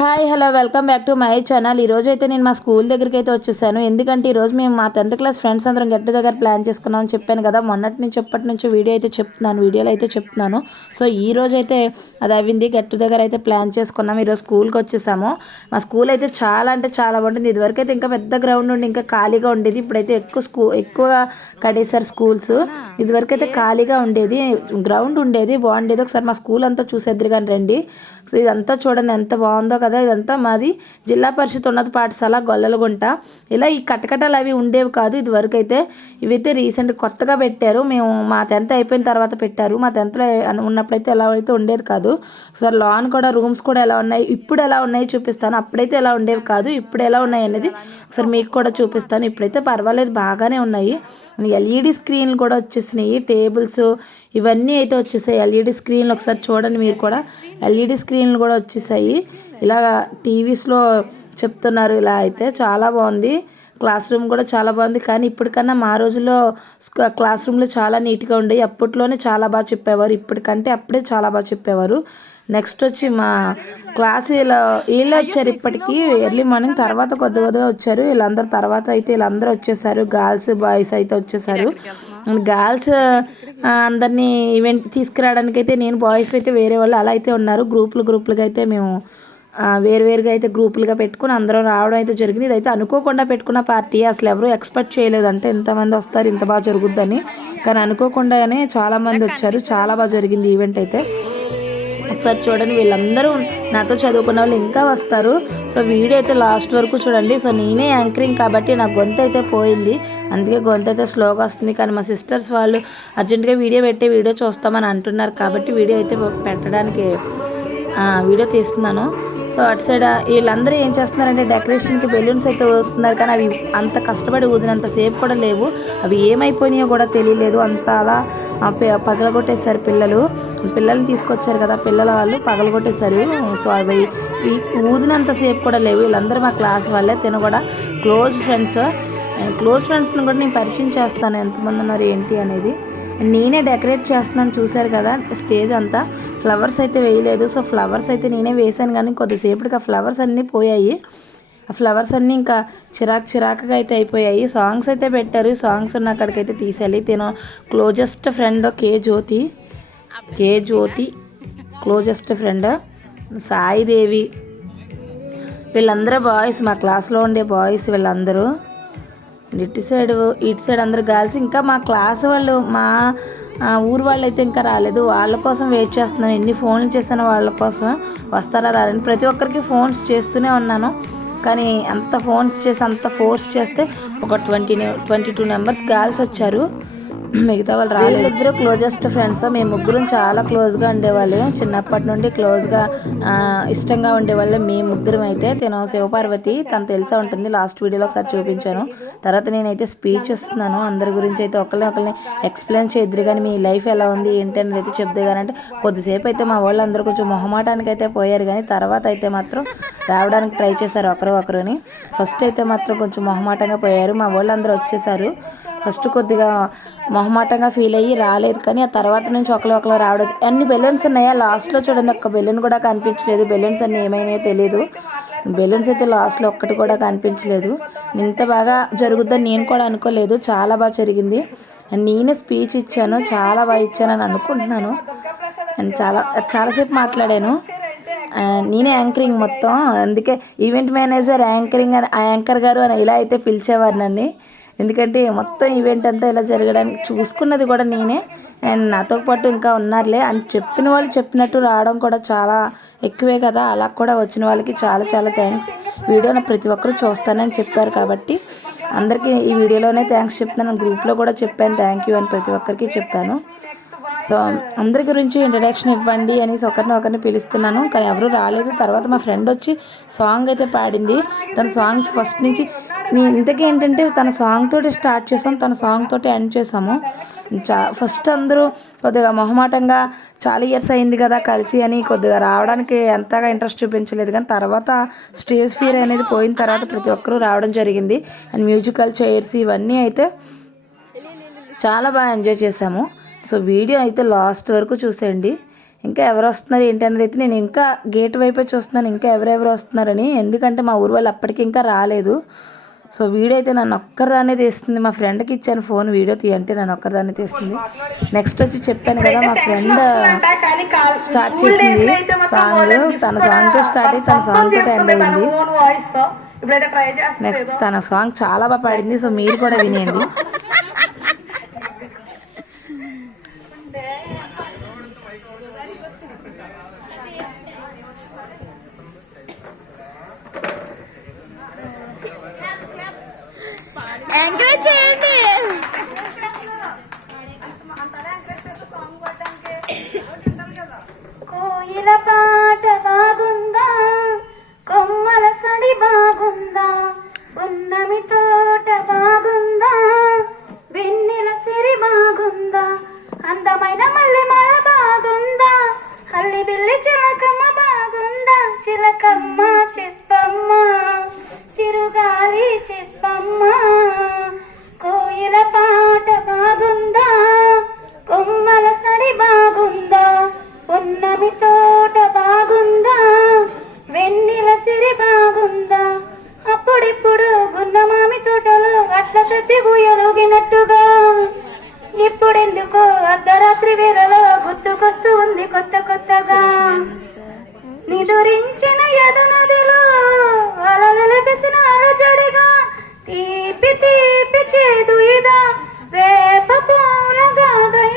Hi hello welcome back to my channel. ఈరోజు అయితే నేను మా స్కూల్ దగ్గరికి అయితే వచ్చేసాను. ఎందుకంటే ఈరోజు మేము మా 10th క్లాస్ ఫ్రెండ్స్ అందరం గెట్ టుగెదర్ ప్లాన్ చేసుకున్నాం అని చెప్పాను కదా. ఎప్పటి నుంచి వీడియోలో అయితే చెప్తున్నాను. సో ఈ రోజు అయితే అది అయింది, గెట్ టుగెదర్ అయితే ప్లాన్ చేసుకున్నాం. ఈరోజు స్కూల్కి వచ్చేసాము. మా స్కూల్ అయితే చాలా అంటే చాలా బాగుంటుంది. ఇదివరకు అయితే ఇంకా పెద్ద గ్రౌండ్ ఉండి ఇంకా ఖాళీగా ఉండేది. ఇప్పుడైతే ఎక్కువగా కట్టేశారు స్కూల్స్. ఇదివరకు అయితే ఖాళీగా ఉండేది, గ్రౌండ్ ఉండేది, బాగుండేది. ఒకసారి మా స్కూల్ అంతా చూసేద్దరు కానీ రండి. సో ఇదంతా చూడండి ఎంత బాగుందో కదా. ఇదంతా మాది జిల్లా పరిషత్ ఉన్నత పాఠశాల గొల్లలగుంట. ఇలా ఈ కటకటాలు అవి ఉండేవి కాదు ఇదివరకు అయితే. ఇవైతే రీసెంట్ కొత్తగా పెట్టారు. మేము మా 10th అయిపోయిన తర్వాత పెట్టారు. మా 10thలో ఉన్నప్పుడైతే ఎలా అయితే ఉండేది కాదు. సార్ లాన్ కూడా, రూమ్స్ కూడా ఎలా ఉన్నాయి, ఇప్పుడు ఎలా ఉన్నాయి చూపిస్తాను. అప్పుడైతే ఎలా ఉండేవి కాదు, ఇప్పుడు ఎలా ఉన్నాయి అనేది ఒకసారి మీకు కూడా చూపిస్తాను. ఇప్పుడైతే పర్వాలేదు, బాగానే ఉన్నాయి. ఎల్ఈడి స్క్రీన్లు కూడా వచ్చేసినాయి, టేబుల్స్ ఇవన్నీ అయితే వచ్చేసాయి. ఎల్ఈడి స్క్రీన్లు ఒకసారి చూడండి మీరు కూడా. ఎల్ఈడి స్క్రీన్లు కూడా వచ్చేసాయి. ఇలా టీవీస్లో చెప్తున్నారు. ఇలా అయితే చాలా బాగుంది. క్లాస్ రూమ్ కూడా చాలా బాగుంది. కానీ ఇప్పటికన్నా మా రోజుల్లో క్లాస్ రూమ్లో చాలా నీట్గా ఉండేవి. అప్పట్లోనే చాలా బాగా చెప్పేవారు, ఇప్పటికంటే అప్పుడే చాలా బాగా చెప్పేవారు. నెక్స్ట్ వచ్చి మా క్లాస్ వీళ్ళే వచ్చారు. ఇప్పటికీ ఎర్లీ మార్నింగ్ తర్వాత కొద్దిగా వచ్చారు. వీళ్ళందరూ వచ్చేసారు. గర్ల్స్ బాయ్స్ అయితే వచ్చేసారు. గర్ల్స్ అందరినీ ఈవెంట్ తీసుకురావడానికి అయితే నేను, బాయ్స్ అయితే వేరే వాళ్ళు అలా అయితే ఉన్నారు. గ్రూపులుగా అయితే మేము వేరువేరుగా అయితే గ్రూపులుగా పెట్టుకుని అందరం రావడం అయితే జరిగింది. ఇదైతే అనుకోకుండా పెట్టుకున్న పార్టీ. అసలు ఎవరు ఎక్స్పెక్ట్ చేయలేదంటే ఇంతమంది వస్తారు, ఇంత బాగా జరుగుద్దని. కానీ అనుకోకుండానే చాలామంది వచ్చారు. చాలా బాగా జరిగింది ఈవెంట్ అయితే. ఒకసారి చూడండి, వీళ్ళందరూ నాతో చదువుకున్న వాళ్ళు ఇంకా వస్తారు. సో వీడియో అయితే లాస్ట్ వరకు చూడండి. సో నేనే యాంకరింగ్ కాబట్టి నా గొంతు అయితే పోయింది, అందుకే గొంతు అయితే స్లోగా వస్తుంది. కానీ మా సిస్టర్స్ వాళ్ళు అర్జెంటుగా వీడియో చూస్తామని అంటున్నారు కాబట్టి వీడియో అయితే పెట్టడానికి వీడియో తీస్తున్నాను. సో అటు సైడ్ వీళ్ళందరూ ఏం చేస్తున్నారంటే డెకరేషన్కి బెలూన్స్ అయితే ఊదుతున్నారు. కానీ అవి అంత కష్టపడి ఊదినంత సేపు కూడా లేవు. అవి ఏమైపోయినాయో కూడా తెలియలేదు. అంత అలా పగలగొట్టేశారు. పిల్లల్ని తీసుకొచ్చారు కదా, పిల్లల వాళ్ళు పగలగొట్టేశారు. సో అవి ఊదినంత సేపు కూడా లేవు. వీళ్ళందరూ మా క్లాస్ వాళ్ళే, తిన కూడా క్లోజ్ ఫ్రెండ్స్ని కూడా నేను పరిచయం చేస్తాను ఎంతమంది ఉన్నారు ఏంటి అనేది. నేనే డెకరేట్ చేస్తున్నాను, చూశారు కదా. స్టేజ్ అంతా ఫ్లవర్స్ అయితే వేయలేదు. సో ఫ్లవర్స్ అయితే నేనే వేసాను, కానీ కొద్దిసేపటికి ఆ ఫ్లవర్స్ అన్నీ పోయాయి. ఆ ఫ్లవర్స్ అన్నీ ఇంకా చిరాకుగా అయితే అయిపోయాయి. సాంగ్స్ అయితే పెట్టారు. సాంగ్స్ ఉన్న అక్కడికైతే తీసేయాలి. తిన క్లోజెస్ట్ ఫ్రెండ్ కే జ్యోతి క్లోజెస్ట్ ఫ్రెండ్ సాయిదేవి, వీళ్ళందరూ బాయ్స్, మా క్లాస్లో ఉండే బాయ్స్ వీళ్ళందరూ. ఇటు సైడ్ అందరు గర్ల్స్. ఇంకా మా క్లాస్ వాళ్ళు, మా ఊరు వాళ్ళు అయితే ఇంకా రాలేదు. వాళ్ళ కోసం వెయిట్ చేస్తున్నాను. ఎన్ని ఫోన్లు చేస్తానో వాళ్ళ కోసం, వస్తారా రారని. ప్రతి ఒక్కరికి ఫోన్స్ చేస్తూనే ఉన్నాను. కానీ అంత ఫోర్స్ చేస్తే ఒక 22 మెంబర్స్ గర్ల్స్ వచ్చారు, మిగతా వాళ్ళు రాలేదు. ఇద్దరు క్లోజెస్ట్ ఫ్రెండ్స్. మేము ముగ్గురం చాలా క్లోజ్గా ఉండేవాళ్ళు. చిన్నప్పటి నుండి క్లోజ్గా ఇష్టంగా ఉండేవాళ్ళు మేము ముగ్గురం అయితే. తను శివపార్వతి, తను తెలిసే ఉంటుంది, లాస్ట్ వీడియోలో ఒకసారి చూపించాను. తర్వాత నేనైతే స్పీచ్ ఇస్తున్నాను. అందరి గురించి అయితే ఒకరిని ఎక్స్ప్లెయిన్ చేయద్దు కానీ మీ లైఫ్ ఎలా ఉంది ఏంటి అనేది అయితే చెప్తే కానీ అంటే కొద్దిసేపు అయితే మా వాళ్ళు అందరూ కొంచెం మొహమాటానికి అయితే పోయారు. కానీ తర్వాత అయితే మాత్రం రావడానికి ట్రై చేశారు ఒకరిని. ఫస్ట్ అయితే మాత్రం కొంచెం మొహమాటంగా పోయారు. మా వాళ్ళు అందరూ వచ్చేసారు. ఫస్ట్ కొద్దిగా మొహమాటంగా ఫీల్ అయ్యి రాలేదు. కానీ ఆ తర్వాత నుంచి ఒకరు రావడం. అన్ని బెలూన్స్ ఉన్నాయా, లాస్ట్లో చూడండి ఒక్క బెలూన్ కూడా కనిపించలేదు. బెలూన్స్ అన్నీ ఏమైనాయో తెలియదు. బెలూన్స్ అయితే లాస్ట్లో ఒక్కటి కూడా కనిపించలేదు. ఇంత బాగా జరుగుద్దని నేను కూడా అనుకోలేదు. చాలా బాగా జరిగింది. నేనే స్పీచ్ ఇచ్చాను, చాలా బాగా ఇచ్చానని అనుకుంటున్నాను. చాలాసేపు మాట్లాడాను. నేనే యాంకరింగ్ మొత్తం, అందుకే ఈవెంట్ మేనేజర్ యాంకర్ గారు అని ఇలా అయితే పిలిచేవారు నన్ను. ఎందుకంటే మొత్తం ఈవెంట్ అంతా ఇలా జరగడానికి చూసుకున్నది కూడా నేనే. అండ్ నాతో పాటు ఇంకా ఉన్నారులే అని చెప్పిన వాళ్ళు చెప్పినట్టు రావడం కూడా చాలా ఎక్కువే కదా. అలా కూడా వచ్చిన వాళ్ళకి చాలా థ్యాంక్స్. వీడియోని ప్రతి ఒక్కరు చూస్తానని చెప్పారు కాబట్టి అందరికీ ఈ వీడియోలోనే థ్యాంక్స్ చెప్తున్నాను. గ్రూప్లో కూడా చెప్పాను థ్యాంక్ యూ అని, ప్రతి ఒక్కరికి చెప్పాను. సో అందరి గురించి ఇంట్రడక్షన్ ఇవ్వండి అని ఒకరిని పిలుస్తున్నాను, కానీ ఎవరు రాలేదు. తర్వాత మా ఫ్రెండ్ వచ్చి సాంగ్ అయితే పాడింది. తన సాంగ్స్ ఫస్ట్ నుంచి ఇంతకీ ఏంటంటే తన సాంగ్ తోటి స్టార్ట్ చేసాం, తన సాంగ్ తోటి ఎండ్ చేసాము. ఫస్ట్ అందరూ కొద్దిగా మొహమాటంగా చాలా ఇయర్స్ అయింది కదా కలిసి అని కొద్దిగా రావడానికి ఎంతగా ఇంట్రెస్ట్ చూపించలేదు. కానీ తర్వాత స్టేజ్ ఫియర్ అనేది పోయిన తర్వాత ప్రతి ఒక్కరూ రావడం జరిగింది. అండ్ మ్యూజికల్ చైర్స్ ఇవన్నీ అయితే చాలా బాగా ఎంజాయ్ చేసాము. సో వీడియో అయితే లాస్ట్ వరకు చూసేయండి. ఇంకా ఎవరు వస్తున్నారు ఏంటి అనేది అయితే నేను ఇంకా గేట్ వైపే చూస్తున్నాను ఇంకా ఎవరెవరు వస్తున్నారని. ఎందుకంటే మా ఊరు వాళ్ళు అప్పటికి ఇంకా రాలేదు. సో వీడియో అయితే నన్ను ఒక్కరిదాన్నే తీస్తుంది. మా ఫ్రెండ్కి ఇచ్చాను ఫోన్ వీడియో తీయంటే నన్ను ఒక్కరిదాన్నే తీస్తుంది. నెక్స్ట్ వచ్చి చెప్పాను కదా మా ఫ్రెండ్ స్టార్ట్ చేసింది సాంగ్. తన సాంగ్తో స్టార్ట్ అయ్యి తన సాంగ్తో ఎండ్ అయింది. నెక్స్ట్ తన సాంగ్ చాలా బాగా పాడింది. సో మీరు కూడా వినేయండి. ఎంకరేజ్ చేయండి. కోయిల పాట బాగుందా, కొమ్మల సడి బాగుందా, ఉన్నమి తోట బాగుందా, వెన్నెల సిరి బాగుందా, అందమైన మల్లె మాల బాగుందా, హల్లి బిల్లి చిలకమ్మ బాగుందా, చిలకమ్మ చెప్పమ్మ, చిరుగాలి చెప్పమ్మ. కోయిల పాట బాగుందా, కొమ్మల సడి బాగుందా, ఉన్నమి తోట బాగుందా, వెన్నెల సిరి బాగుందా, అప్పుడిప్పుడు గున్నమామి తోటలో అట్ల ప్రతి గుయ్యలుగినట్టుగా, ఇప్పుడెందుకో అర్ధరాత్రి వేళలో గుర్తుకొస్తూ ఉంది కొత్త కొత్తగా. నిదురించిన యదనదిలో అలలెగసిన అలజడిగా, తీపి తీపి చేదు ఇదా, వేప పూలగా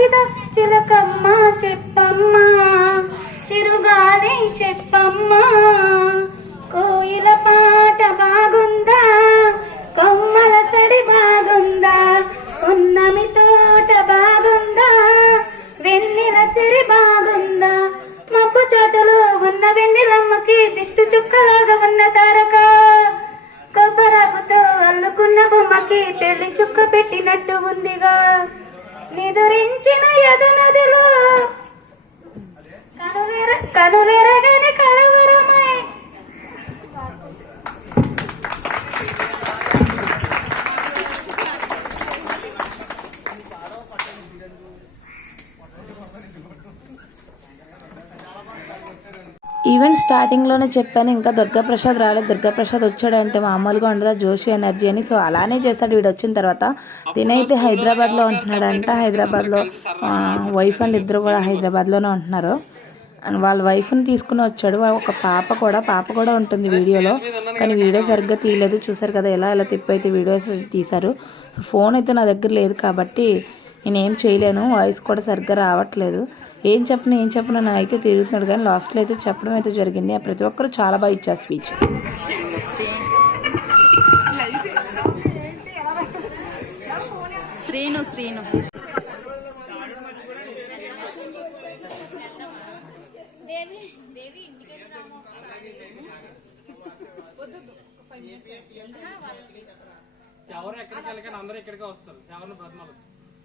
ఇదా, చిలకమ్మ చెప్పమ్మ, చిరుగాలి చెప్పమ్మ. కోయిల పాట బాగుందా, కొమ్మల సడి బాగుందా, ఉన్నమి తోట బాగుందా, వెన్నెల సిరి బాగుందా, మబ్బు చాటులో ఉన్న వెన్నెలమ్మకి దిష్టి చుక్కలాగా ఉన్న తారక, కొబ్బరాకుతో అల్లుకున్న బొమ్మకి పెళ్లి చుక్క పెట్టినట్టు ఉందిగా. నిదురించిన యదనదిలో కనులెరగని కలవరమై. ఈవెంట్ స్టార్టింగ్లోనే చెప్పాను ఇంకా దుర్గాప్రసాద్ రాలేదు. దుర్గాప్రసాద్ వచ్చాడంటే మామూలుగా ఉండదా జోషి ఎనర్జీ అని. సో అలానే చేస్తాడు వీడు వచ్చిన తర్వాత. తినైతే హైదరాబాద్లో ఉంటున్నాడంట. హైదరాబాద్లో వైఫ్ అండ్ ఇద్దరు కూడా హైదరాబాద్లోనే ఉంటున్నారు. అండ్ వాళ్ళ వైఫ్ని తీసుకుని వచ్చాడు. ఒక పాప కూడా ఉంటుంది వీడియోలో, కానీ వీడియో సరిగ్గా తీయలేదు. చూసారు కదా ఎలా తిప్పైతే వీడియోస్ తీశారు. సో ఫోన్ అయితే నా దగ్గర లేదు కాబట్టి నేనేం చేయలేను. వాయిస్ కూడా సరిగ్గా రావట్లేదు. ఏం చెప్పను అయితే తిరుగుతున్నాడు. కానీ లాస్ట్లో అయితే చెప్పడం అయితే జరిగింది. ప్రతి ఒక్కరు చాలా బాగా ఇచ్చారు స్పీచ్. శ్రీను ఎవరు ఎక్కడికి వెళ్ళక అందరూ ఇక్కడికే వస్తారు. ఎవరిని బ్రతమాలు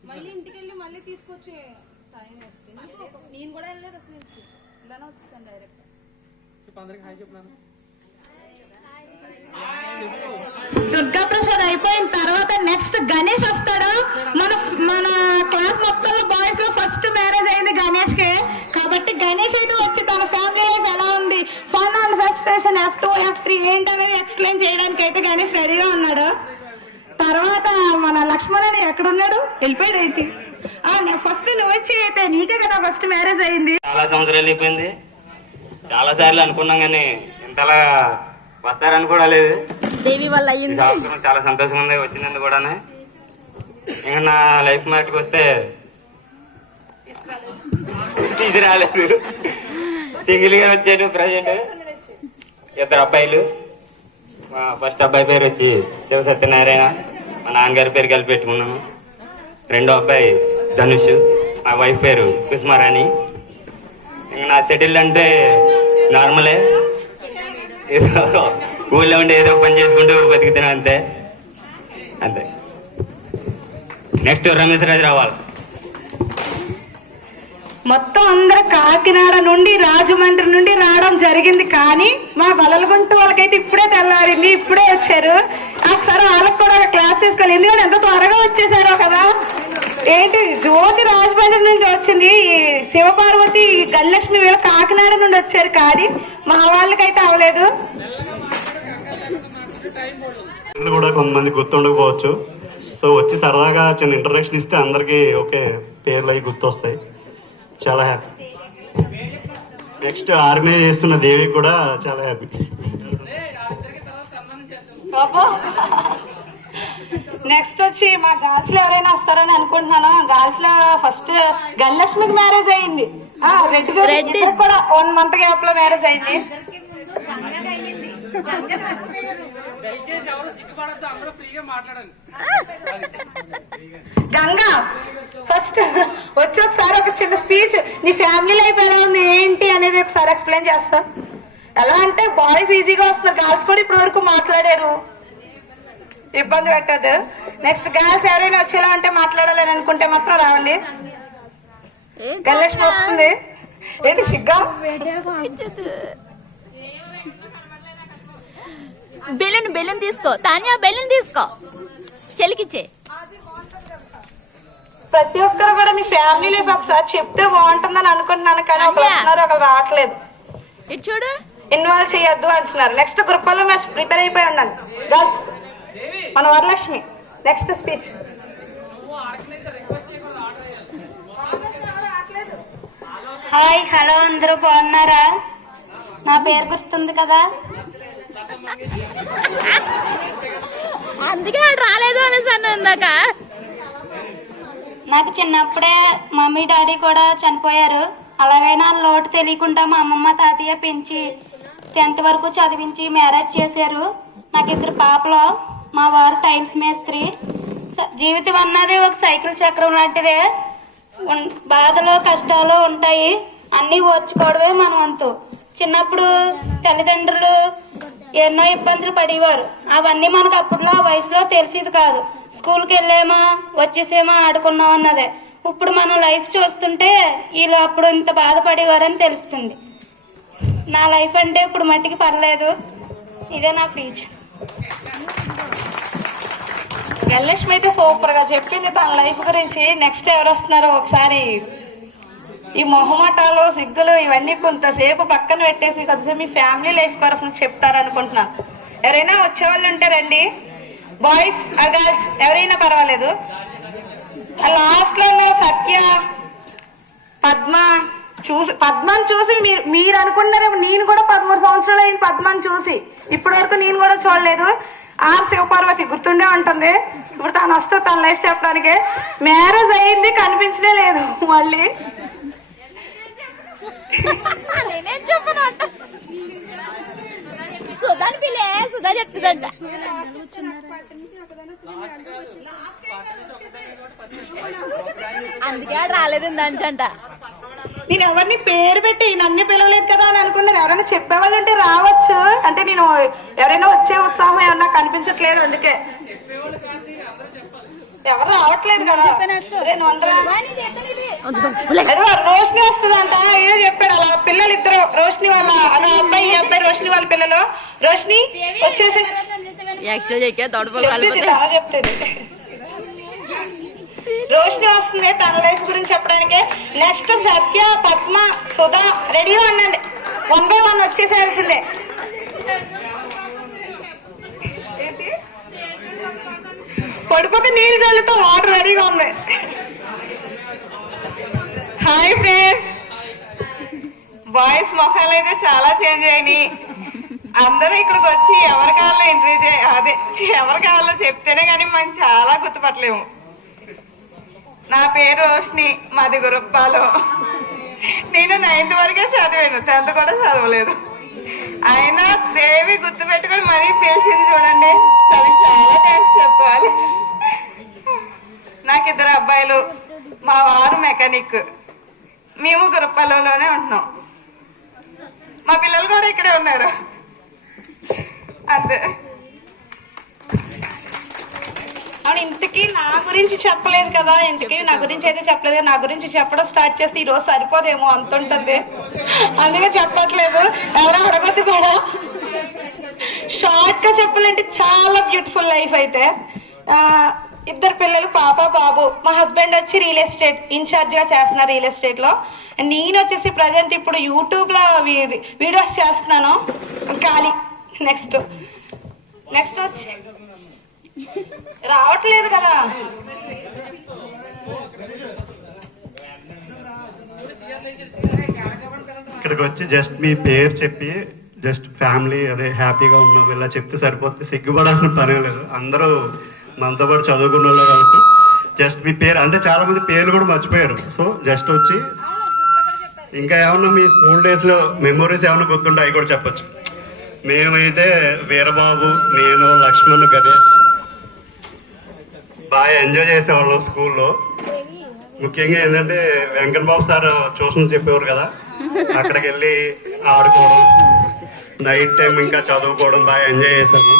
మళ్ళీ ఇంటికి వెళ్ళి మళ్ళీ తీసుకొచ్చి టైం వేస్ట్. నేను కూడా వెళ్ళలేదు అసలు. ఇలానే వచ్చేస్తాను డైరెక్ట్. అందరికి హాయ్ చెప్పినాను. దుర్గాప్రసాద్ అయిపోయిన తర్వాత నెక్స్ట్ గణేష్ వస్తాడు. మన క్లాస్ మొత్తంలో బాయ్స్ లో ఫస్ట్ మ్యారేజ్ అయింది గణేష్ కి. కాబట్టి గణేష్ అయితే వచ్చి తన ఫ్యామిలీ లైఫ్ ఎలా ఉంది, fun and frustration, F2 F3 ఏంటనేది ఎక్స్ప్లెయిన్ చేయడానికి అయితే గణేష్ రెడీగా ఉన్నాడు. తర్వాత మన లక్ష్మణ్ ఎక్కడున్నాడు, వెళ్ళిపోయాడు ఏంటి? ఫస్ట్ నువ్వు వచ్చి అయితే నీకే కదా ఫస్ట్ మ్యారేజ్ అయింది. చాలా సంవత్సరాలు అయిపోయింది. చాలా సార్లు అనుకున్నాం కానీ ఇంతలా వస్తారని కూడా లేదు. దేవి వల్ల అయ్యింది. చాలా సంతోషంగా ఉంది వచ్చినందుకు కూడా. ఇంకా నా లైఫ్ మ్యాట్కి వస్తే ఇది రాలేదు. సింగిల్ గా వచ్చాను. ప్రజెంట్ ఇద్దరు అబ్బాయిలు. ఫస్ట్ అబ్బాయి పేరు వచ్చి శివ సత్యనారాయణ, మా నాన్నగారి పేరు కలిపి పెట్టుకున్నాను. రెండో అబ్బాయి ధనుష్, మా వైఫ్ పేరు కుస్మారాణి. ఇంకా నా సెటిల్ అంటే నార్మలే, ఊళ్ళో ఉండి ఏదో పని చేసుకుంటూ బతుకుతున్నాం అంతే. నెక్స్ట్ రమేష్ రాజు రావాలి. మొత్తం అందరూ కాకినాడ నుండి రాజమండ్రి నుండి రావడం జరిగింది. కానీ మా బలలగుంట వాళ్ళకైతే ఇప్పుడే తెల్లారింది, ఇప్పుడే వచ్చారు. సరే వాళ్ళకి కూడా క్లాస్ తీసుకోవాలి, ఎందుకంటే ఎంత త్వరగా వచ్చేసారో కదా. ఏంటి జ్యోతి రాజమండ్రి నుండి వచ్చింది, శివపార్వతి గణలక్ష్మి వీళ్ళ కాకినాడ నుండి వచ్చారు, కానీ మా వాళ్ళకైతే అవ్వలేదు. కూడా కొంతమంది గుర్తుండకపోవచ్చు. సో వచ్చి సరదాగా చిన్న ఇంట్రడక్షన్ ఇస్తే అందరికీ ఓకే పేర్లు అవి గుర్తొస్తాయి. చాలా హ్యాపీ. నెక్స్ట్ ఆర్మీ చేస్తున్న దేవికి కూడా చాలా హ్యాపీ. నెక్స్ట్ వచ్చి మా గర్ల్స్ లో ఎవరైనా వస్తారని అనుకుంటున్నాను. గర్ల్స్ లో ఫస్ట్ గణలక్ష్మికి మ్యారేజ్ అయింది, రెడ్డి కూడా 1 month గ్యాప్ లో మ్యారేజ్ అయింది. దయచేసి ఎవరు సిగ్గుపడద్దు, అందరూ ఫ్రీగా మాట్లాడండి. గంగా ఫస్ట్ వచ్చి ఒకసారి ఒక చిన్న స్పీచ్, నీ ఫ్యామిలీ లైఫ్ ఎలా ఉంది ఏంటి అనేది ఒకసారి ఎక్స్ప్లెయిన్ చేస్తా. ఎలా అంటే బాయ్స్ ఈజీగా వస్తున్నారు, గర్ల్స్ కూడా ఇప్పటి వరకు మాట్లాడారు, ఇబ్బంది పెట్టదు. నెక్స్ట్ గర్ల్స్ ఎవరైనా వచ్చేలా అంటే మాట్లాడాలని అనుకుంటే మాత్రం రావాలి. గణలక్ష్మి వస్తుంది. ఏంటి సిగ్గా? బెలూన్ తీసుకో తాన్యా, బెలూన్ తీసుకో, చెలికిచ్చే. ప్రతి ఒక్కరు కూడా మీ ఫ్యామిలీ లైఫ్ ఒకసారి చెప్తే బాగుంటుందని అనుకుంటున్నాను, కానీ ఒకరు వస్తున్నారు ఒకరు రావట్లేదు. ఇటు చూడు, ఇన్వాల్వ్ చేయొద్దు అంటున్నారు. నెక్స్ట్ గ్రూప్ లో మ్యాచ్ ప్రిపేర్ అయిపోయి ఉండాలి గర్ల్స్. మన Varalakshmi next speech. Hi, hello, అందరూ బాగున్నారా? నా పేరు గుర్తుంది కదా? అందుకే రాలేదు అనేసి అన్న ఇందాక. నాకు చిన్నప్పుడే మమ్మీ డాడీ కూడా చనిపోయారు. అలాగైనా లోటు తెలియకుండా మా అమ్మమ్మ తాతయ్య పెంచి 10th వరకు చదివించి మ్యారేజ్ చేశారు. నాకు 2 పాపలు. మా వారు టైల్స్ మేస్త్రి. జీవితం అన్నది ఒక సైకిల్ చక్రం లాంటిదే. బాధలు కష్టాలు ఉంటాయి, అన్నీ ఓర్చుకోవడమే మన వంతు. చిన్నప్పుడు తల్లిదండ్రులు ఎన్నో ఇబ్బందులు పడేవారు, అవన్నీ మనకు అప్పట్లో ఆ వయసులో తెలిసేది కాదు. స్కూల్కి వెళ్ళామా వచ్చేసేమా ఆడుకున్నాం అన్నదే. ఇప్పుడు మనం లైఫ్ చూస్తుంటే వీళ్ళు అప్పుడు ఇంత బాధపడేవారని తెలుస్తుంది. నా లైఫ్ అంటే ఇప్పుడు మట్టికి పర్లేదు. ఇదే నా ఫీచ్. గణలక్ష్మి అయితే సూపర్ గా చెప్పింది తన లైఫ్ గురించి. నెక్స్ట్ ఎవరు వస్తున్నారో ఒకసారి ఈ మొహమాటాలు సిగ్గులు ఇవన్నీ కొంతసేపు పక్కన పెట్టేసి కొంతసేపు మీ ఫ్యామిలీ లైఫ్ కోసం చెప్తారనుకుంటున్నాను. ఎవరైనా వచ్చేవాళ్ళు ఉంటే రండి, బాయ్స్ ఆర్ గర్ల్స్ ఎవరైనా పర్వాలేదు. లాస్ట్ లో సత్య పద్మని చూసి మీరు అనుకుంటున్నారేమో, నేను కూడా 13 సంవత్సరాలు అయింది పద్మని చూసి. ఇప్పటి వరకు నేను కూడా చూడలేదు. శివపార్వతి గుర్తుండే ఉంటుంది. ఇప్పుడు తను వస్తే తన లైఫ్ చెప్పడానికి. మ్యారేజ్ అయింది, కనిపించనే లేదు మళ్ళీ. సుధాని పిల్లే, సుధా చెప్తుందంట. అందుకే రాలేదు దంచంట. నేను ఎవరిని పేరు పెట్టి నన్ను పిలవలేదు కదా అని అనుకున్నాను. ఎవరైనా చెప్పేవాళ్ళు ఉంటే రావచ్చు. అంటే నేను ఎవరైనా వచ్చే ఉత్సాహం ఏమన్నా కనిపించట్లేదు, అందుకే ఎవరు రావట్లేదు కదా. రోషిని వస్తుందంట, ఏదో చెప్పాడు. అలా పిల్లలు ఇద్దరు, రోషిని వాళ్ళ అలా అబ్బాయి ఈ అబ్బాయి రోషిని వాళ్ళ పిల్లలు. రోషిని వచ్చేసి చెప్తుంది. రోషిని వస్తుంది తన లైఫ్ గురించి చెప్పడానికి. నెక్స్ట్ సత్య, పద్మ, సుధా రెడీగా ఉండండి. 1 by 1 వచ్చేసేయాల్సిందే. పడిపోతే నీళ్ళు చల్లుతో వాటర్ రెడీగా ఉంది. హాయ్ ఫ్రెండ్స్, బాయ్స్ మొహాలు అయితే చాలా చేంజ్ అయినాయి. అందరూ ఇక్కడికి వచ్చి ఎవరి కావాలో ఎవరి కావాలో చెప్తేనే కానీ మనం చాలా గుర్తుపట్టలేము. నా పేరు రోషిని, మాది గురప్పాలు. నేను 9th వరకే చదివాను, 10th కూడా చదవలేదు. అయినా దేవి గుర్తు పెట్టుకొని మరీ పిలిచింది చూడండి, తనకి చాలా థ్యాంక్స్ చెప్పుకోవాలి. నాకు 2 అబ్బాయిలు, మా వారు మెకానిక్. మేము గురప్పాలలోనే ఉంటున్నాం. మా పిల్లలు కూడా ఇక్కడే ఉన్నారు. అంతే. అవును, ఇంతకీ నా గురించి చెప్పలేదు కదా. ఇంతకీ నా గురించి అయితే చెప్పలేదు. నా గురించి చెప్పడం స్టార్ట్ చేస్తే ఈరోజు సరిపోదేమో, అంత ఉంటుంది. అందుకే చెప్పట్లేదు. ఎవరో అడగచ్చు కూడా. షార్ట్ గా చెప్పాలంటే చాలా బ్యూటిఫుల్ లైఫ్. అయితే 2 పిల్లలు, పాప బాబు. మా హస్బెండ్ వచ్చి రియల్ ఎస్టేట్ ఇన్ఛార్జ్ గా చేస్తున్నారు రియల్ ఎస్టేట్ లో. నేను వచ్చేసి ప్రజెంట్ ఇప్పుడు యూట్యూబ్ లో వీడియోస్ చేస్తున్నాను. ఖాళీ. నెక్స్ట్ వచ్చి రావట్లేదు కదా. ఇక్కడికి వచ్చి జస్ట్ మీ పేరు చెప్పి జస్ట్ ఫ్యామిలీ అదే హ్యాపీగా ఉన్నాం ఇలా చెప్తే సరిపోతుంది. సిగ్గుపడాల్సిన పనే లేదు. అందరూ మనతో పాటు చదువుకున్న వాళ్ళు కాబట్టి జస్ట్ మీ పేరు, అంటే చాలా మంది పేర్లు కూడా మర్చిపోయారు. సో జస్ట్ వచ్చి ఇంకా ఏమన్నా మీ స్కూల్ డేస్లో మెమోరీస్ ఏమన్నా గుర్తుంటే అవి కూడా చెప్పచ్చు. మేమైతే వీరబాబు, నేను, లక్ష్మణ్, గణేష్ బాగా ఎంజాయ్ చేసేవాళ్ళం స్కూల్లో. ముఖ్యంగా ఏంటంటే వెంకన్ బాబు సార్ ట్యూషన్ చెప్పేవారు కదా, అక్కడికి వెళ్ళి ఆడుకోవడం, నైట్ టైం ఇంకా చదువుకోవడం బాగా ఎంజాయ్ చేశాము.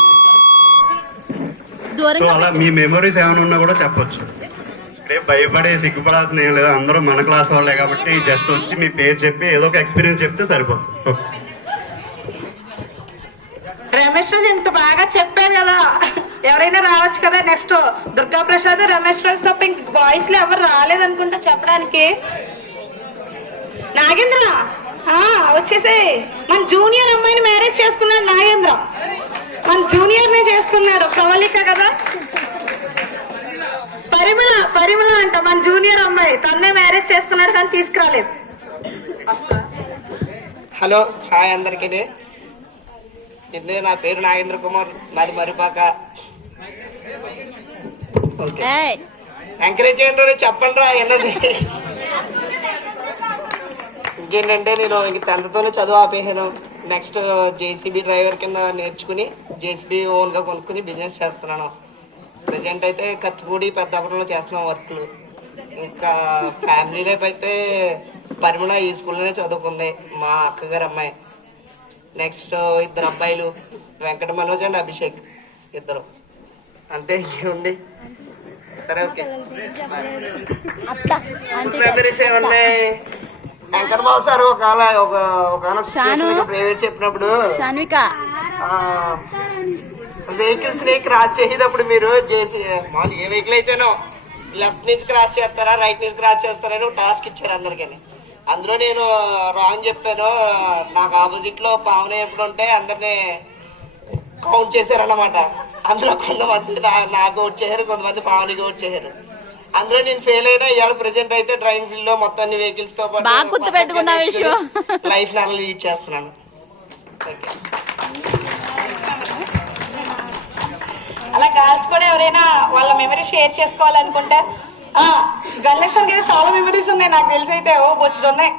సో అలా మీ మెమరీస్ ఏమైనా ఉన్నా కూడా చెప్పొచ్చు. ఇక్కడే భయపడే సిగ్గుపడాల్సిన ఏం లేదు. అందరూ మన క్లాస్ వాళ్ళే కాబట్టి జస్ట్ వచ్చి మీ పేరు చెప్పి ఏదో ఒక ఎక్స్పీరియన్స్ చెప్తే సరిపోతుంది. రమేష్ రాజు ఇంత బాగా చెప్పారు కదా, ఎవరైనా రావచ్చు కదా. నెక్స్ట్ దుర్గా ప్రసాద్, రమేష్ రాజు తప్ప ఇంక బాయ్స్ లో ఎవరు రాలేదనుకుంటా చెప్పడానికి. నాగేంద్ర వచ్చేసి మన జూనియర్ అమ్మాయిని మ్యారేజ్ చేసుకున్నాడు నాగేంద్ర. మన జూనియర్ ని చేసుకున్నాడు. ప్రవళిక కదా, పరిమళ అంట మన జూనియర్ అమ్మాయి. తన్నే మ్యారేజ్ చేసుకున్నాడు కానీ తీసుకురాలేదు. హలో, హాయ్ అందరికీ. నా పేరు నాగేంద్ర కుమార్, నాది మరిపాక. ఎంకరేజ్ చేయండి, చెప్పండి రా ఎన్నది. ఇంకేంటంటే నేను ఇంక 10th చదువు ఆపేసాను. నెక్స్ట్ జేసీబీ డ్రైవర్ కింద నేర్చుకుని జేసీబీ ఓన్గా కొనుక్కుని బిజినెస్ చేస్తున్నాను. ప్రజెంట్ అయితే కత్తిపూడి, పెద్దాపురంలో చేస్తున్నాం వర్క్లు. ఇంకా ఫ్యామిలీ లైఫ్ అయితే పరిమళ ఈ స్కూల్లోనే చదువుకుంది, మా అక్కగారు అమ్మాయి. నెక్స్ట్ 2 అబ్బాయిలు, వెంకట మనోజ్ అండ్ అభిషేక్, 2. అంతే ఉంది. సరే, ఓకే. మెమరీస్ ఏమున్నాయి? శంకర్ బాబు సార్ ఒక ప్రైవేట్ చెప్పినప్పుడు వెహికల్స్ ని క్రాస్ చేసేటప్పుడు మీరు చేసి మామూలు ఏ వెహికల్ అయితేనో లెఫ్ట్ నుంచి క్రాస్ చేస్తారా, రైట్ నుంచి క్రాస్ చేస్తారని ఒక టాస్క్ ఇచ్చారు అందరికీ. అందులో నేను రాంగ్ చెప్పాను. నాకు ఆపోజిట్ లో పావన ఎప్పుడు ఉంటే అందరినీ కౌంట్ చేశారన్నమాట. అందులో కొంతమంది నాకు ఓట్ చేశారు, కొంతమంది పావనికి ఓట్ చేశారు. అందులో నేను ఫెయిల్ అయినా ఇవాళ ప్రెసెంట్ అయితే డ్రైవింగ్ ఫీల్డ్ లో మొత్తం అన్ని వెహికల్స్ తో పాటు లైఫ్ ని లీడ్ చేస్తున్నాను. అలా గర్ల్స్ కూడా ఎవరైనా వాళ్ళ మెమరీ షేర్ చేసుకోవాలనుకుంటే గణేశన్ కి చాలా మెమరీస్ ఉన్నాయి నాకు తెలిసి అయితే. బొచ్చుడు ఉన్నాయి.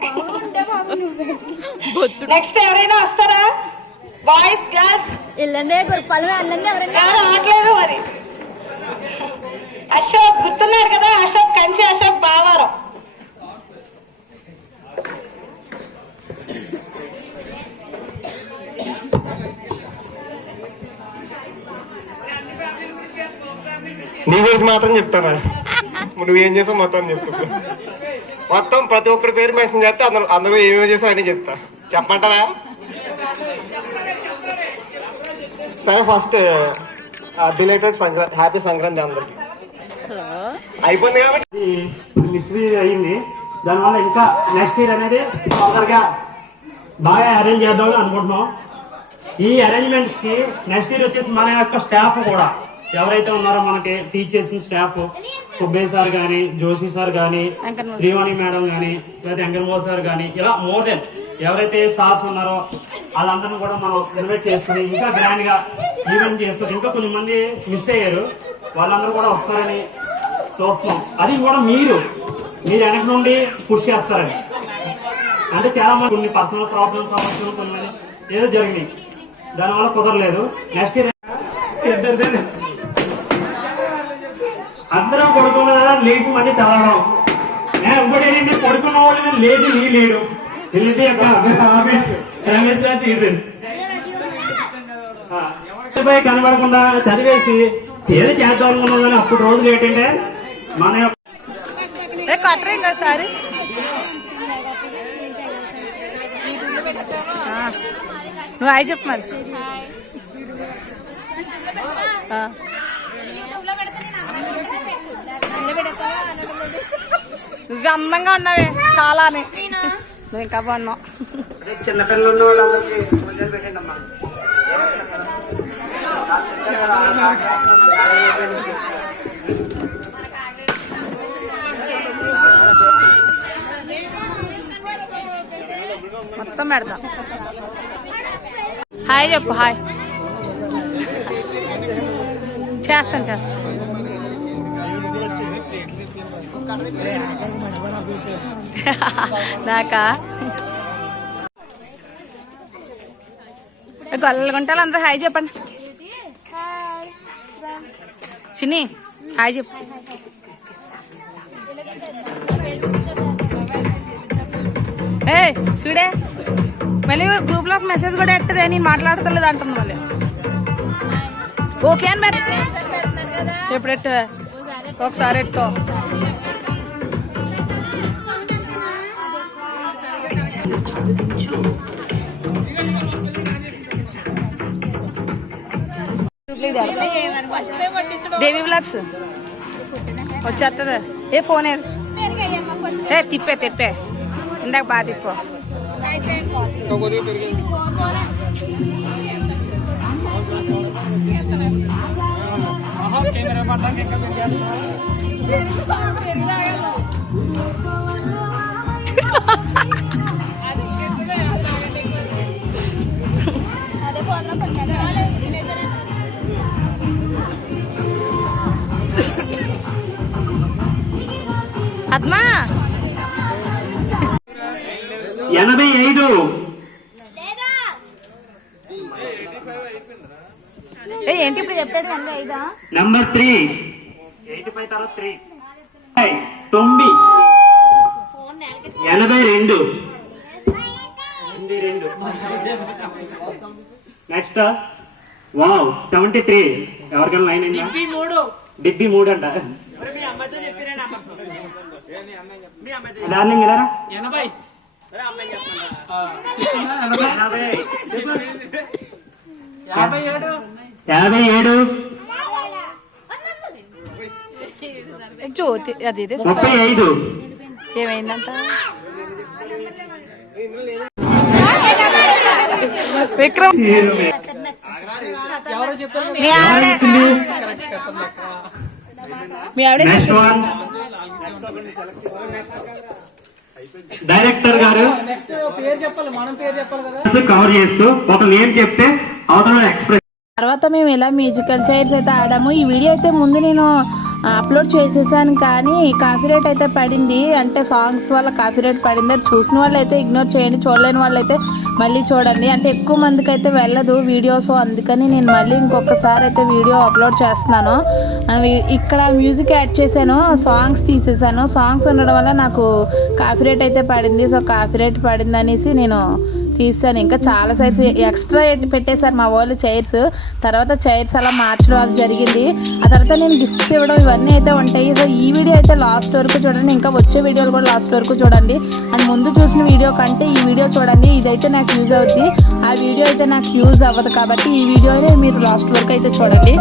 నెక్స్ట్ ఎవరైనా వస్తారా? బాయ్స్, గర్ల్స్ రావట్లేదు మరి. అశోక్ గుర్తున్నాడు కదా, అశోక్ కంచి అశోక్ బావారం. నీ గురించి మాత్రం చెప్తానా? నువ్వేం చేసావు మొత్తం చెప్తా. మొత్తం ప్రతి ఒక్కరి పేరు మెన్షన్ చేస్తే అందరూ ఏమేమి చేస్తావు అని చెప్తా. చెప్పమంటారా? సరే, first belated Sankranti, happy Sankranti అందరికి. అయిపోయింది కాబట్టి మిస్రీ అయ్యింది. దానివల్ల ఇంకా నెక్స్ట్ ఇయర్ అనేది తొందరగా బాగా అరేంజ్ చేద్దామని అనుకుంటున్నాం. ఈ అరేంజ్మెంట్స్ కి నెక్స్ట్ ఇయర్ వచ్చేసి మన యొక్క స్టాఫ్ కూడా ఎవరైతే ఉన్నారో మనకి టీచర్స్ స్టాఫ్, సుబ్బయ్య సార్ కానీ, జోషి సార్ కానీ, శ్రీవాణి మేడం కానీ, లేదా వెంకటబాబు సార్ కానీ, ఇలా మోర్ దెన్ ఎవరైతే సార్స్ ఉన్నారో వాళ్ళందరినీ కూడా మనం ఇన్వైట్ చేసుకుని ఇంకా గ్రాండ్ గా ఈవెంట్ చేసుకుని ఇంకా కొంతమంది మిస్ అయ్యారు, వాళ్ళందరూ కూడా వస్తారని చూస్తున్నాం. అది కూడా మీరు వెనక నుండి పుష్ చేస్తారని. అంటే చాలా మంది కొన్ని పర్సనల్ ప్రాబ్లమ్స్ అవ్వచ్చు, కొన్ని ఏదో జరిగినాయి, దానివల్ల కుదరలేదు. నెక్స్ట్ ఇయర్ అందరం పడుకున్న లేచి మళ్ళీ చదవడం. ఇంకోటి ఏంటంటే పడుకున్న వాళ్ళు లేచి నీ లేడు కనబడకుండా చదివేసి ఏదో చేద్దాం అనుకున్నాం. కానీ అప్పుడు రోజులు ఏంటంటే మన నువ్వు హాయ్ చెప్పు మరి. నువ్వు అందంగా ఉన్నావే చాలా నువ్వు ఇంకా బాగున్నావు. చిన్నపిల్లలు ఉన్న వాళ్ళందరికీ భోజనాలు పెట్టండి అమ్మా. మొత్తం పెడతాం. హాయ్ చెప్పు. హాయ్ చేస్తాను. నాకా గొల్లగుంటాలు అందరూ హాయ్ చెప్పండి. చిన్ని హాయ్ చెప్పు. ఏ చూడే మళ్ళీ గ్రూప్ లో మెసేజ్ కూడా ఎట్టదే నేను మాట్లాడతలేదు అంటుంది మళ్ళీ. ఓకే అని మరి ఎప్పుడు ఎట్టు ఒకసారి ఎట్టో దేవి బ్లాగ్స్ వచ్చేస్తుంది. ఏ ఫోన్ ఏ తిప్పే ఇందాక బాగా తిప్పో. అద్మా 85 ఏంటి ఇప్పుడు చెప్పాడు 85 నెంబర్ 3 85 తర్వాత 3 9 82 నెక్స్ట్ వావ్ 73 ఎవరికైనా లైన్ అయిందా? డిబ్బి 3 అంట. డార్లింగ్ ఇలా 57 జ్యోతి అది 35 ఏమైందంట విక్రమ్ మీ ఆవిడ డైరెక్టర్ గారు కవర్ చేస్తూ ఒక నేమ్ చెప్తే అవతల ఎక్స్ప్రెస్. తర్వాత మేము ఇలా మ్యూజికల్ చైర్స్ అయితే ఆడాము. ఈ వీడియో అయితే ముందు నేను అప్లోడ్ చేసేసాను కానీ కాపీరైట్ అయితే పడింది. అంటే సాంగ్స్ వల్ల కాపీరైట్ పడింది. అది చూసిన వాళ్ళు అయితే ఇగ్నోర్ చేయండి, చూడలేని వాళ్ళు అయితే మళ్ళీ చూడండి. అంటే ఎక్కువ మందికి అయితే వెళ్ళదు వీడియో, సో అందుకని నేను మళ్ళీ ఇంకొకసారి అయితే వీడియో అప్లోడ్ చేస్తున్నాను. ఇక్కడ మ్యూజిక్ యాడ్ చేశాను, సాంగ్స్ తీసేసాను. సాంగ్స్ ఉండడం వల్ల నాకు కాపీరైట్ అయితే పడింది. సో కాపీరైట్ పడింది అనేసి నేను తీసాను. ఇంకా చాలా సైడ్స్ ఎక్స్ట్రా పెట్టేశారు మా వాళ్ళు చైర్స్. తర్వాత చైర్స్ అలా మార్చడం అది జరిగింది. ఆ తర్వాత నేను గిఫ్ట్స్ ఇవ్వడం ఇవన్నీ అయితే ఉంటాయి. సో ఈ వీడియో అయితే లాస్ట్ వరకు చూడండి, ఇంకా వచ్చే వీడియోలు కూడా లాస్ట్ వరకు చూడండి. అండ్ ముందు చూసిన వీడియో కంటే ఈ వీడియో చూడండి, ఇదైతే నాకు యూజ్ అవుద్ది. ఆ వీడియో అయితే నాకు యూజ్ అవ్వదు కాబట్టి ఈ వీడియోనే మీరు లాస్ట్ వరకు అయితే చూడండి.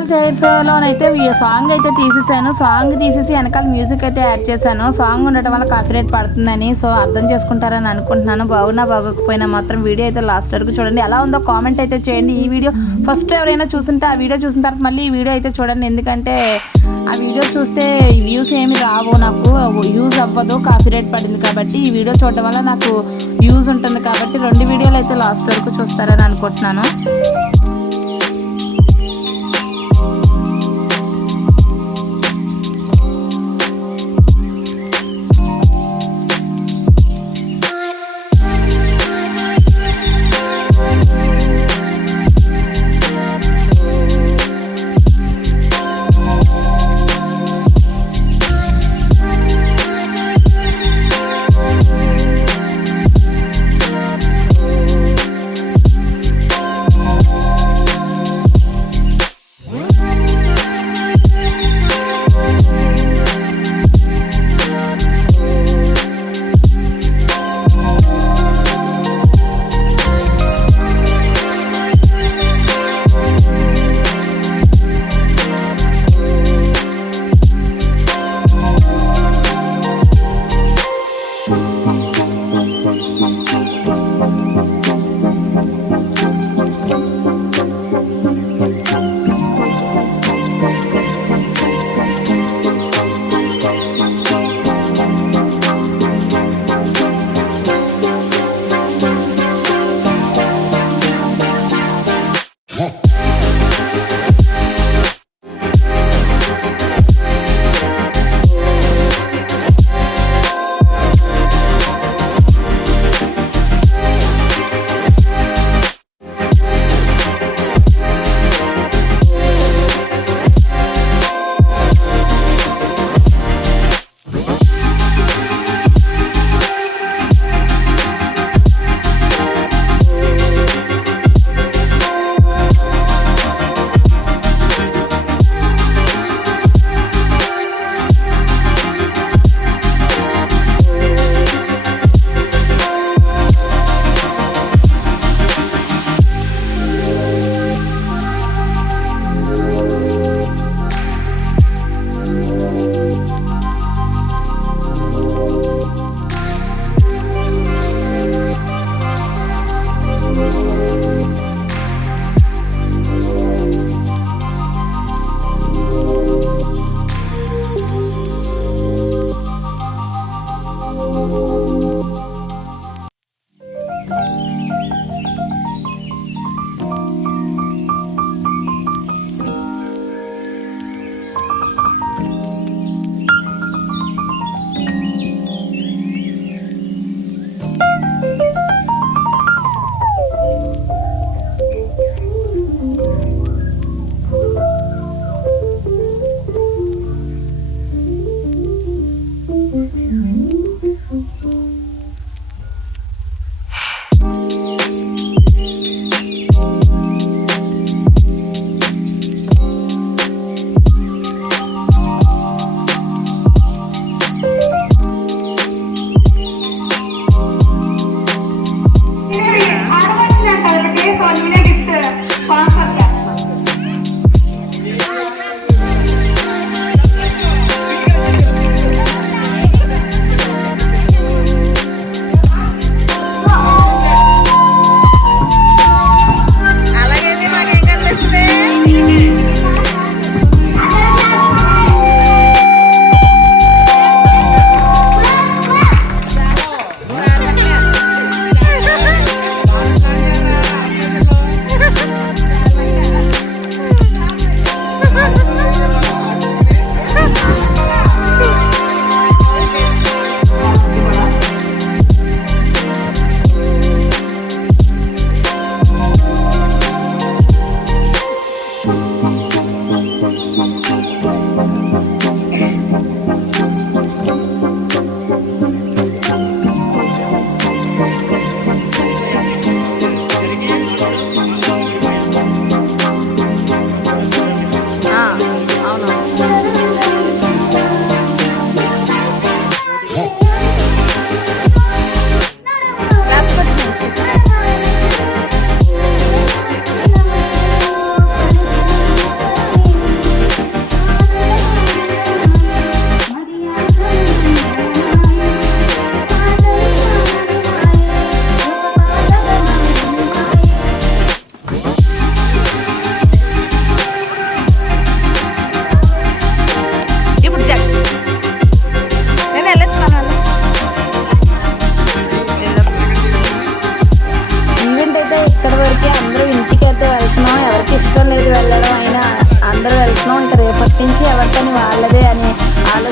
మ్యూజికల్ చైర్స్లోనైతే సాంగ్ అయితే తీసేసాను. సాంగ్ తీసేసి వెనకాల మ్యూజిక్ అయితే యాడ్ చేశాను. సాంగ్ ఉండటం వల్ల కాపీరైట్ పడుతుందని సో అర్థం చేసుకుంటారని అనుకుంటున్నాను. బాగున్నా బాగోకపోయినా మాత్రం వీడియో అయితే లాస్ట్ వరకు చూడండి. ఎలా ఉందో కామెంట్ అయితే చేయండి. ఈ వీడియో ఫస్ట్ ఎవరైనా చూస్తుంటే ఆ వీడియో చూసిన తర్వాత మళ్ళీ ఈ వీడియో అయితే చూడండి. ఎందుకంటే ఆ వీడియో చూస్తే వ్యూస్ ఏమి రావు, నాకు యూజ్ అవ్వదు, కాపీరైట్ పడింది కాబట్టి ఈ వీడియో చూడటం వల్ల నాకు యూజ్ ఉంటుంది కాబట్టి 2 వీడియోలు అయితే లాస్ట్ వరకు చూస్తారని అనుకుంటున్నాను.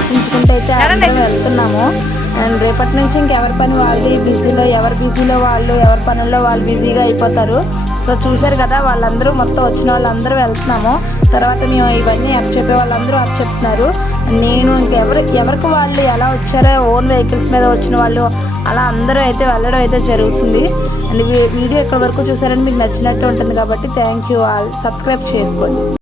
చర్చించుకుంటూ అయితే అందరం వెళ్తున్నాము. అండ్ రేపటి నుంచి ఇంకెవరి పని వాళ్ళది బిజీలో, ఎవరి బిజీలో వాళ్ళు, ఎవరి పనుల్లో వాళ్ళు బిజీగా అయిపోతారు. సో చూశారు కదా, వాళ్ళందరూ మొత్తం వచ్చిన వాళ్ళందరూ వెళ్తున్నాము. తర్వాత మేము ఇవన్నీ అప్ చెప్పే వాళ్ళందరూ అప్ చెప్తున్నారు. నేను ఎవరికి వాళ్ళు ఎలా వచ్చారో, ఓన్ వెహికల్స్ మీద వచ్చిన వాళ్ళు అలా అందరూ అయితే వెళ్ళడం అయితే జరుగుతుంది. అండ్ వీడియో ఇక్కడ వరకు చూసారని మీకు నచ్చినట్టు ఉంటుంది కాబట్టి థ్యాంక్ యూ ఆల్. సబ్స్క్రైబ్ చేసుకోండి.